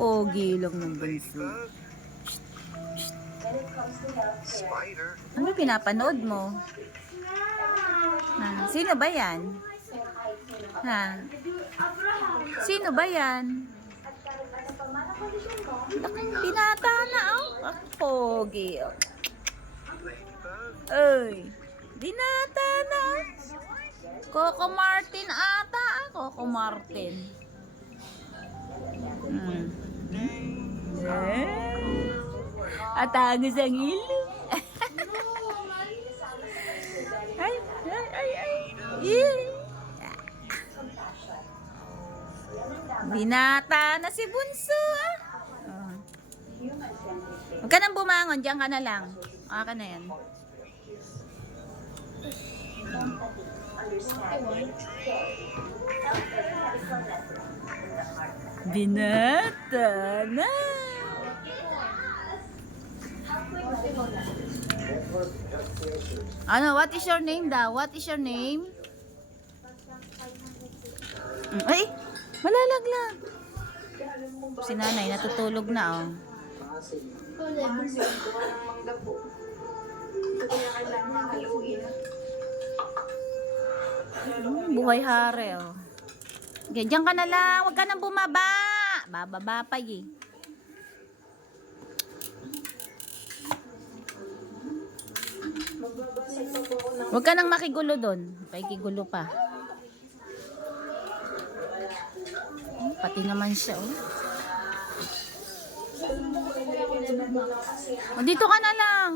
Pogi lang ng bunso. Ano pinapanood mo? Ha? Sino ba yan? Ha? Sino ba yan? Laking binata na, oh. Ah, pogi, oh. Ay, binata na. Coco Martin ata, ah. Coco Martin. At agos ang ilong. Ay, ay, ay, ay. Binata na si Bunso, ah. Oh. Huwag ka nang bumangon, diyan ka na lang. Aka na yan. Binata na. Ano, what is your name daw? What is your name? Ay, malalaglag. Si nanay natutulog na, oh. Buhay hari, oh. Diyan ka na lang, huwag ka nang bumaba. Bababa pa, eh. Huwag ka nang makigulo doon. Pakigulo pa. Pati naman siya, oh. O, dito ka na lang.